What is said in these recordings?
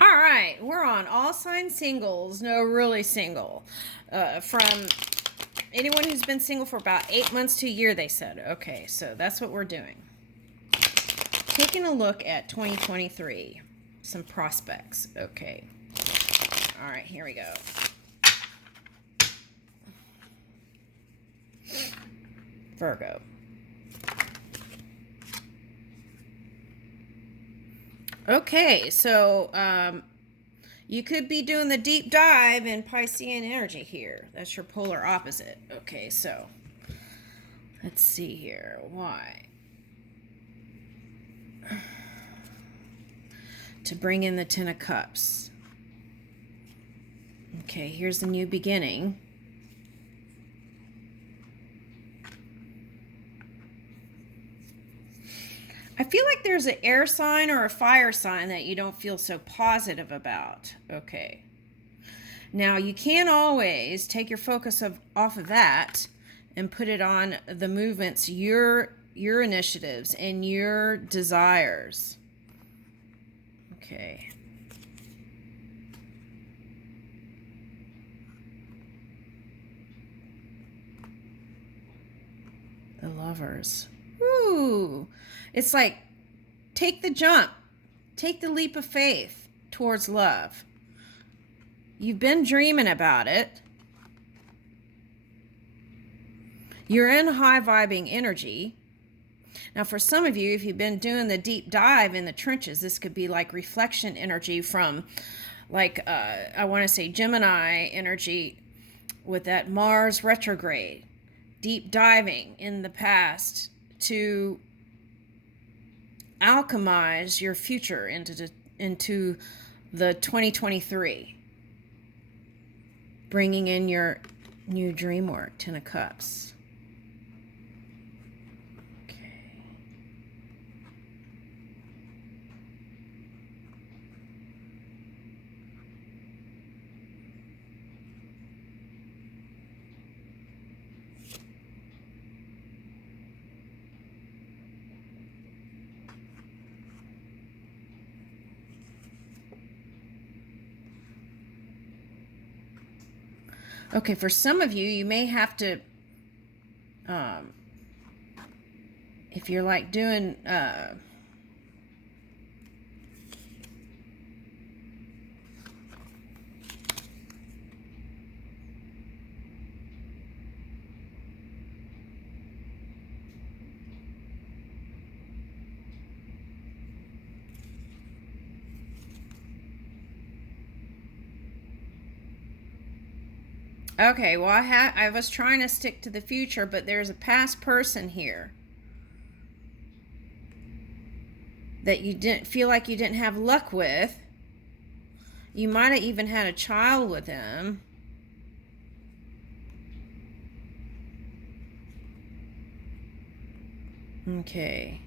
All right, we're on all sign singles, no really single. From anyone who's been single for about 8 months to a year, they said. Okay, so that's what we're doing. Taking a look at 2023, some prospects. Okay. All right, here we go. Virgo. Okay, so you could be doing the deep dive in Piscean energy here. That's your polar opposite. Okay, so let's see here. Why? To bring in the Ten of Cups. Okay, here's the new beginning. I feel like there's an air sign or a fire sign that you don't feel so positive about. Okay. Now, you can't always take your focus off of that and put it on the movements, your initiatives, and your desires. Okay. The Lovers. Ooh. It's like, take the jump. Take the leap of faith towards love. You've been dreaming about it. You're in high vibing energy. Now, for some of you, if you've been doing the deep dive in the trenches, this could be like reflection energy from, like, I want to say Gemini energy with that Mars retrograde. Deep diving in the past to alchemize your future into the 2023. Bringing in your new dream work, Ten of Cups. Okay, for some of you, you may have to, if you're like doing, okay, well, I was trying to stick to the future, but there's a past person here that you didn't feel like you didn't have luck with. You might have even had a child with him. Okay.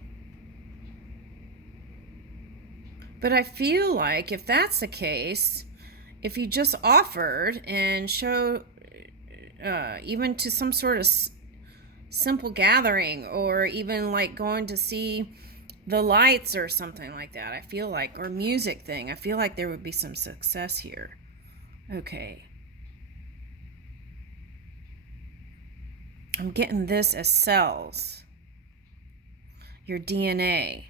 But I feel like if that's the case, if you just offered and show even to some sort of simple gathering, or even like going to see the lights or something like that, I feel like, or music thing, I feel like there would be some success here. Okay. I'm getting this as cells. Your DNA.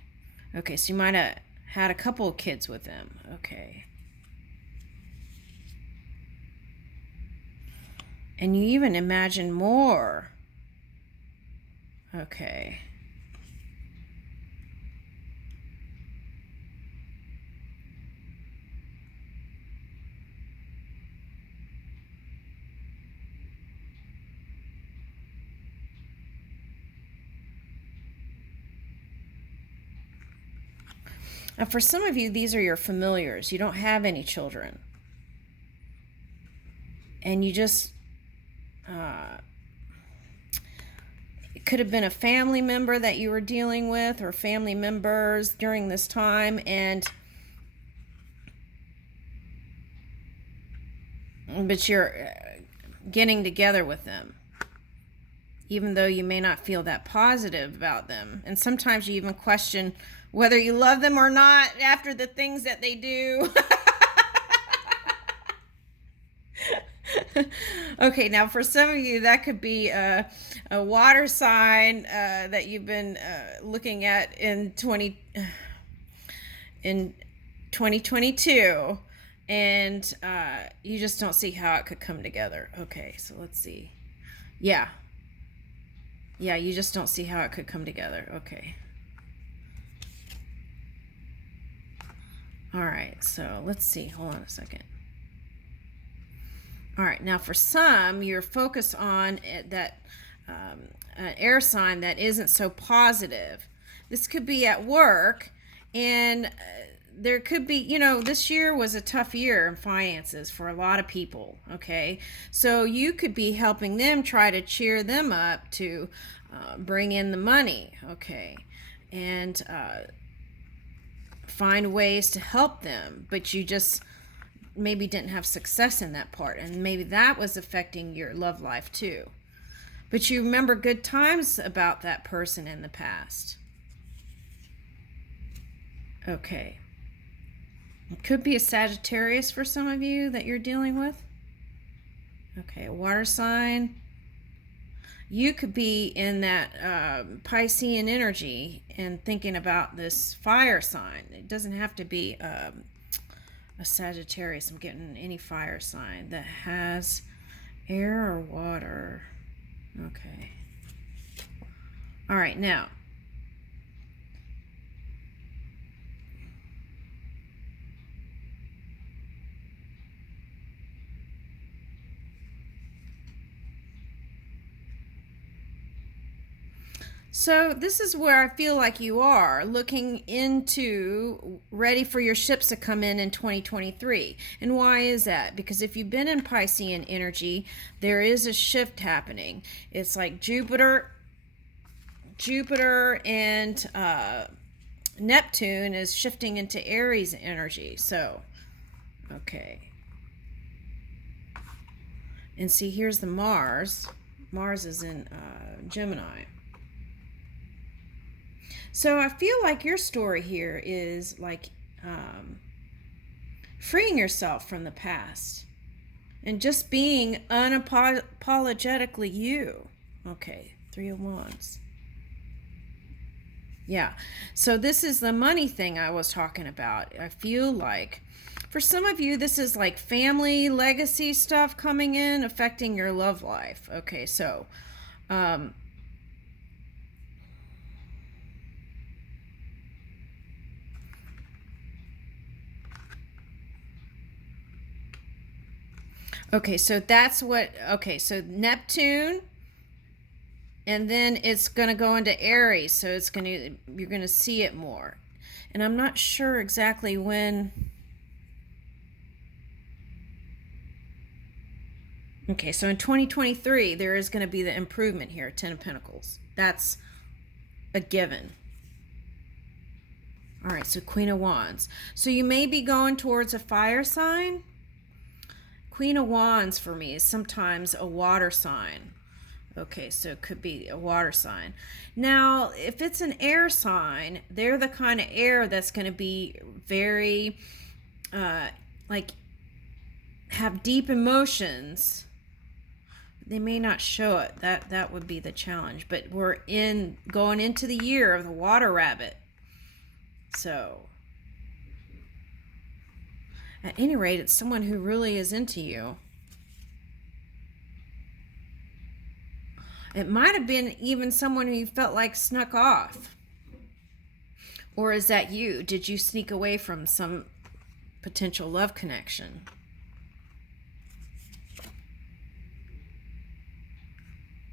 Okay, so you might have had a couple of kids with them. Okay. And you even imagine more. Okay. Now, for some of you, these are your familiars. You don't have any children. And you just, it could have been a family member that you were dealing with, or family members during this time, but you're getting together with them, even though you may not feel that positive about them. And sometimes you even question Whether you love them or not after the things that they do. Okay, now for some of you, that could be a water sign that you've been looking at in 2022, and you just don't see how it could come together. Okay, so let's see. Yeah, you just don't see how it could come together. Okay. All right, so let's see. Hold on a second. All right, now for some, you're focused on that an air sign that isn't so positive. This could be at work, and there could be, this year was a tough year in finances for a lot of people, okay? So you could be helping them, try to cheer them up to bring in the money, okay? And find ways to help them, but you just maybe didn't have success in that part, and maybe that was affecting your love life too. But you remember good times about that person in the past. Okay. It could be a Sagittarius for some of you that you're dealing with. Okay, a water sign. You could be in that Piscean energy and thinking about this fire sign. It doesn't have to be a Sagittarius. I'm getting any fire sign that has air or water. Okay. All right, now. So this is where I feel like you are looking into ready for your ships to come in 2023. And why is that? Because if you've been in Piscean energy, there is a shift happening. It's like Jupiter and Neptune is shifting into Aries energy. So, okay. And see, here's the Mars. Mars is in Gemini. So I feel like your story here is like freeing yourself from the past and just being unapologetically you. Okay, 3 of Wands. Yeah, so this is the money thing I was talking about. I feel like for some of you, this is like family legacy stuff coming in, affecting your love life. Okay, so okay, so that's what, okay, so Neptune, and then it's going to go into Aries, so you're going to see it more. And I'm not sure exactly when. Okay, so in 2023, there is going to be the improvement here, 10 of Pentacles. That's a given. All right, so Queen of Wands. So you may be going towards a fire sign. Queen of Wands for me is sometimes a water sign. Okay, so it could be a water sign. Now, if it's an air sign, they're the kind of air that's going to be very, like, have deep emotions. They may not show it. That would be the challenge. But we're going into the year of the water rabbit. So at any rate, it's someone who really is into you. It might have been even someone who you felt like snuck off. Or is that you? Did you sneak away from some potential love connection?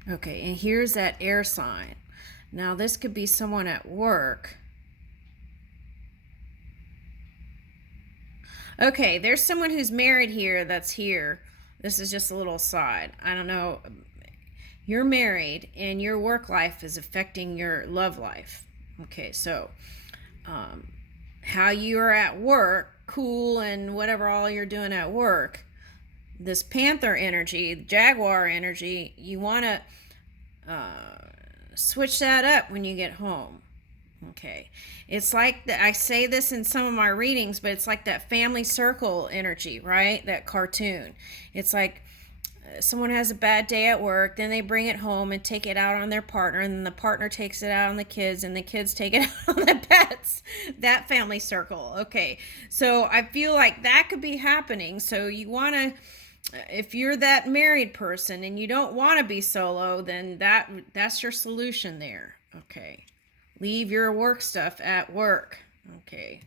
Okay, and here's that air sign. Now, this could be someone at work. Okay, there's someone who's married here that's here. This is just a little aside. I don't know. You're married and your work life is affecting your love life. Okay, so how you're at work, cool, and whatever all you're doing at work, this Panther energy, Jaguar energy, you want to switch that up when you get home. Okay. It's like I say this in some of my readings, but it's like that family circle energy, right? That cartoon. It's like someone has a bad day at work, then they bring it home and take it out on their partner, and then the partner takes it out on the kids, and the kids take it out on the pets. That family circle. Okay. So I feel like that could be happening. So you want to, if you're that married person and you don't want to be solo, then that's your solution there. Okay. Leave your work stuff at work. Okay.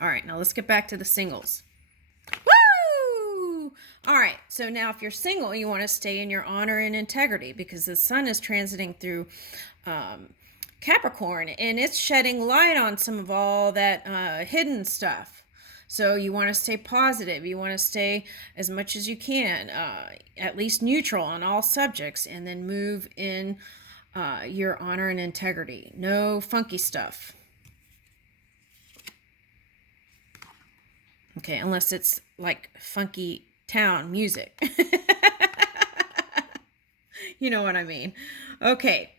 All right, now let's get back to the singles. Woo! All right, so now if you're single, you want to stay in your honor and integrity because the sun is transiting through Capricorn and it's shedding light on some of all that hidden stuff. So you want to stay positive. You want to stay as much as you can, at least neutral on all subjects, and then move in your honor and integrity. No funky stuff. Okay, unless it's like funky town music. You know what I mean. Okay.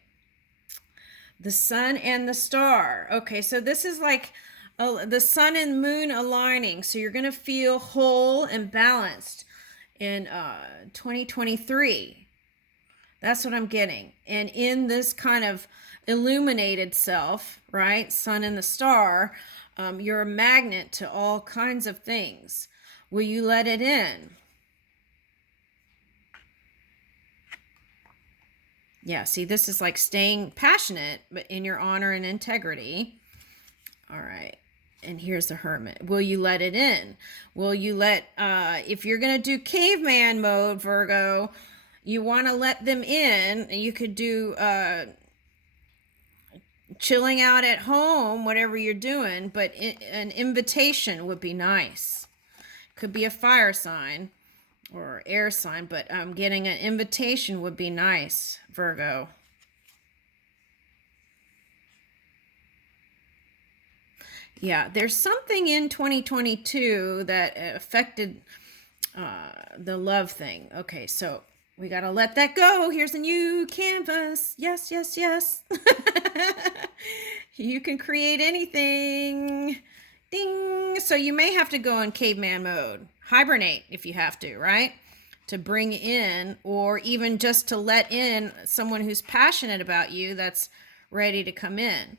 The sun and the star. Okay, so this is like the sun and moon aligning. So you're going to feel whole and balanced in 2023. That's what I'm getting. And in this kind of illuminated self, right? Sun and the star, you're a magnet to all kinds of things. Will you let it in? Yeah, see, this is like staying passionate, but in your honor and integrity. All right. And here's the Hermit. Will you let it in? Will you let, if you're going to do caveman mode, Virgo, you want to let them in. You could do chilling out at home, whatever you're doing, but an invitation would be nice. Could be a fire sign or air sign, but getting an invitation would be nice, Virgo. Yeah, there's something in 2022 that affected the love thing. Okay, so we got to let that go. Here's a new canvas. Yes, yes, yes. You can create anything. Ding. So you may have to go in caveman mode. Hibernate if you have to, right? To bring in, or even just to let in someone who's passionate about you that's ready to come in.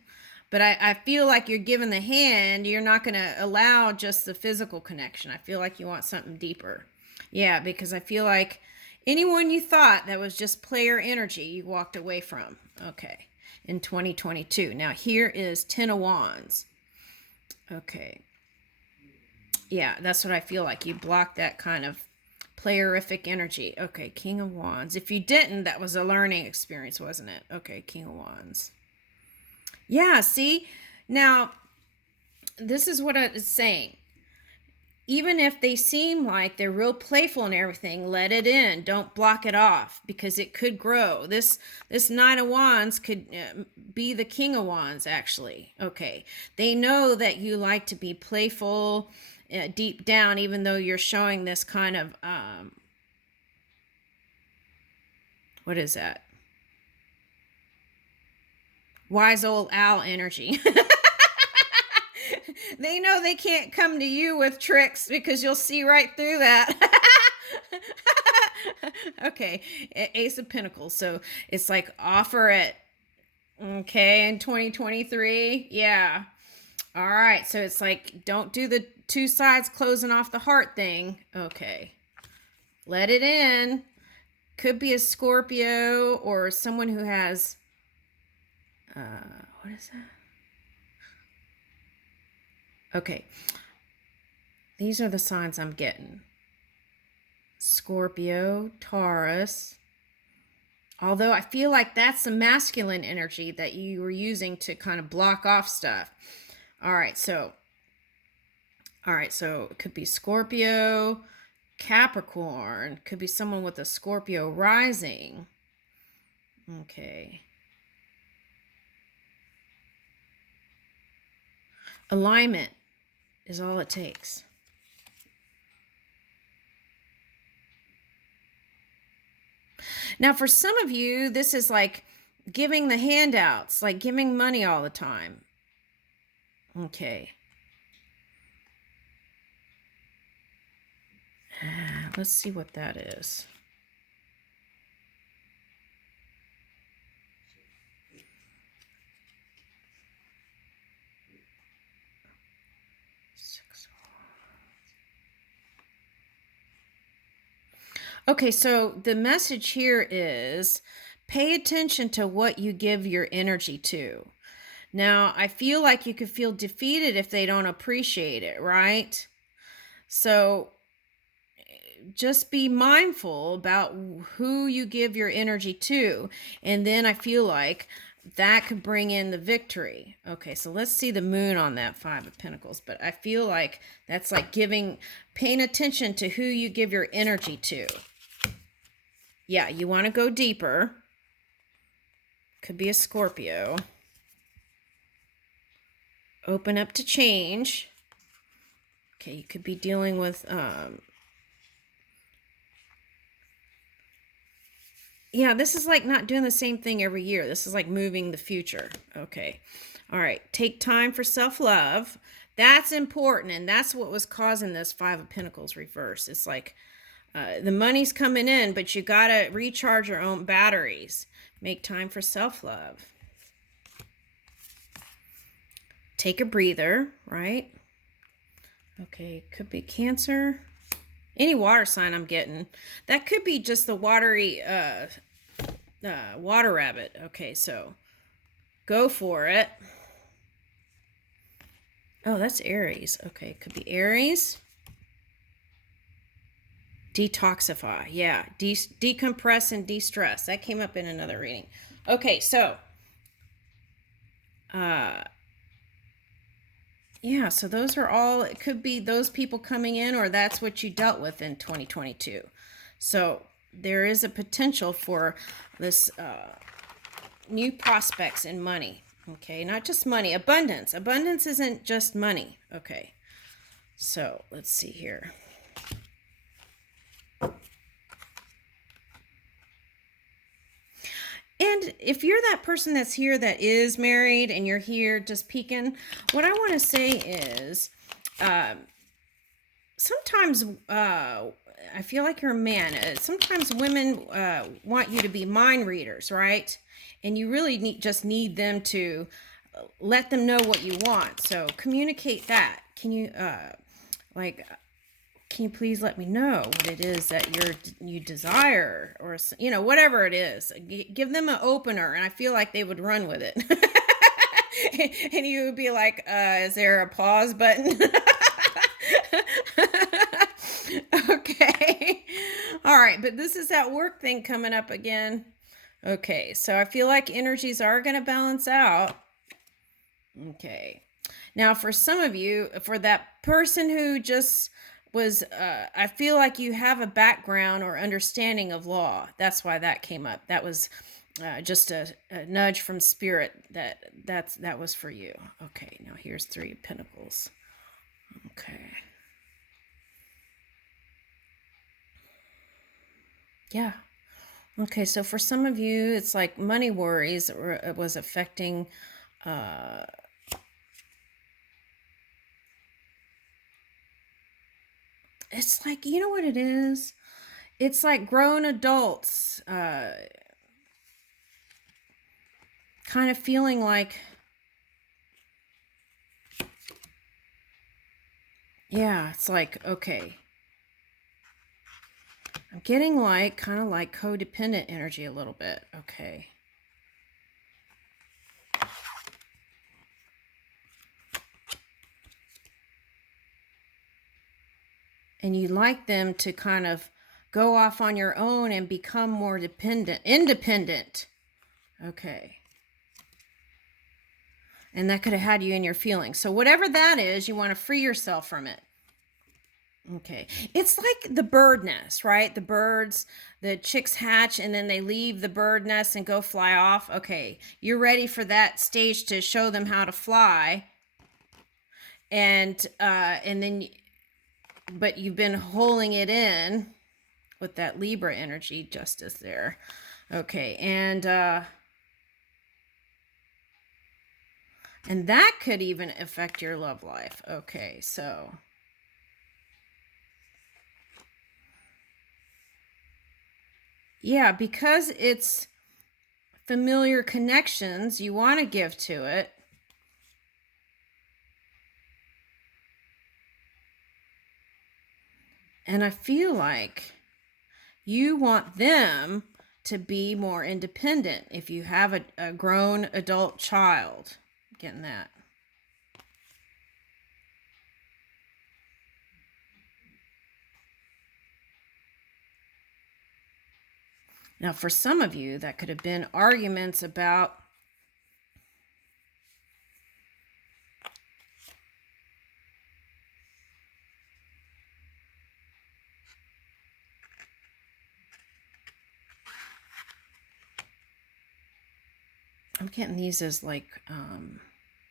But I feel like you're giving the hand. You're not going to allow just the physical connection. I feel like you want something deeper. Yeah, because I feel like anyone you thought that was just player energy, you walked away from. Okay, in 2022. Now here is 10 of Wands. Okay. Yeah, that's what I feel like. You blocked that kind of playerific energy. Okay, King of Wands. If you didn't, that was a learning experience, wasn't it? Okay, King of Wands. Yeah, see? Now, this is what it's saying. Even if they seem like they're real playful and everything, let it in. Don't block it off because it could grow. This Nine of Wands could be the King of Wands, actually. Okay. They know that you like to be playful deep down, even though you're showing this kind of, what is that? Wise old owl energy. They know they can't come to you with tricks because you'll see right through that. Okay, Ace of Pentacles. So it's like offer it. Okay, in 2023. Yeah. All right. So it's like don't do the two sides closing off the heart thing. Okay. Let it in. Could be a Scorpio or someone who has what is that? Okay. These are the signs I'm getting. Scorpio, Taurus. Although I feel like that's the masculine energy that you were using to kind of block off stuff. All right, so it could be Scorpio, Capricorn. Could be someone with a Scorpio rising. Okay. Alignment is all it takes. Now, for some of you, this is like giving the handouts, like giving money all the time. Okay. Let's see what that is. Okay, so the message here is pay attention to what you give your energy to. Now, I feel like you could feel defeated if they don't appreciate it, right? So just be mindful about who you give your energy to. And then I feel like that could bring in the victory. Okay, so let's see the moon on that Five of Pentacles. But I feel like that's like paying attention to who you give your energy to. Yeah, you want to go deeper. Could be a Scorpio. Open up to change. Okay, you could be dealing with yeah, this is like not doing the same thing every year. This is like moving the future. Okay. All right. Take time for self-love. That's important. And that's what was causing this Five of Pentacles reverse. It's like the money's coming in, but you got to recharge your own batteries. Make time for self-love. Take a breather, right? Okay. Could be Cancer. Any water sign I'm getting. That could be just the watery water rabbit. Okay, so go for it. Oh, that's Aries. Okay, could be Aries. Detoxify. Yeah, decompress and de-stress. That came up in another reading. Okay, so yeah, so those are all, it could be those people coming in, or that's what you dealt with in 2022. So there is a potential for this new prospects in money. Okay, not just money, abundance. Abundance isn't just money. Okay, so let's see here. And if you're that person that's here that is married and you're here just peeking, what I want to say is sometimes I feel like you're a man. Sometimes women want you to be mind readers, right? And you really just need them to let them know what you want. So communicate that. Can you can you please let me know what it is that you desire, or whatever it is. Give them an opener, and I feel like they would run with it. And you would be like, is there a pause button? Okay. All right, but this is that work thing coming up again. Okay, so I feel like energies are going to balance out. Okay. Now, for some of you, for that person who just was, I feel like you have a background or understanding of law. That's why that came up. That was just a nudge from spirit that was for you. Okay, now here's Three of Pentacles. Okay. Yeah. Okay, so for some of you, it's like money worries was affecting it's like, you know what it is? It's like grown adults kind of feeling like, yeah, it's like, okay. I'm getting like, kind of like codependent energy a little bit. Okay. And you like them to kind of go off on your own and become more independent. Okay. And that could have had you in your feelings. So whatever that is, you want to free yourself from it. Okay. It's like the bird nest, right? The birds, the chicks hatch and then they leave the bird nest and go fly off. Okay. You're ready for that stage to show them how to fly. And then, but you've been holding it in with that Libra energy, justice there. Okay. And And that could even affect your love life. Okay, so yeah, because it's familiar connections, you want to give to it. And I feel like you want them to be more independent if you have a grown adult child. Getting that. Now, for some of you, that could have been arguments about I'm getting these as like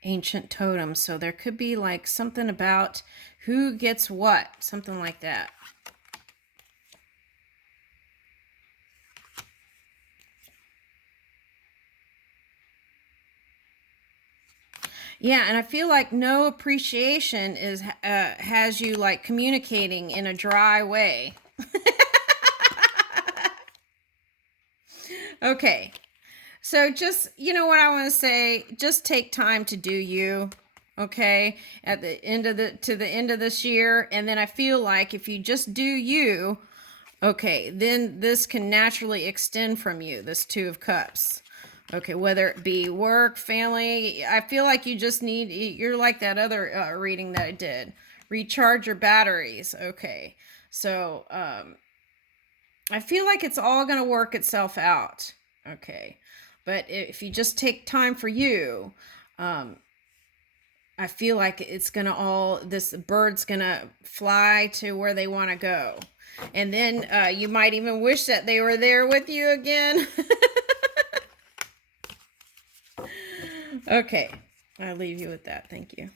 ancient totems. So there could be like something about who gets what, something like that. Yeah, and I feel like no appreciation is has you like communicating in a dry way. Okay. So just, you know what I want to say, just take time to do you, okay? At the end of the end of this year, and then I feel like if you just do you, okay, then this can naturally extend from you, this 2 of Cups. Okay, whether it be work, family, I feel like you just need, you're like that other reading that I did. Recharge your batteries. Okay, so I feel like it's all going to work itself out. Okay, but if you just take time for you, I feel like it's going to all, this bird's going to fly to where they want to go. And then you might even wish that they were there with you again. Okay, I'll leave you with that. Thank you.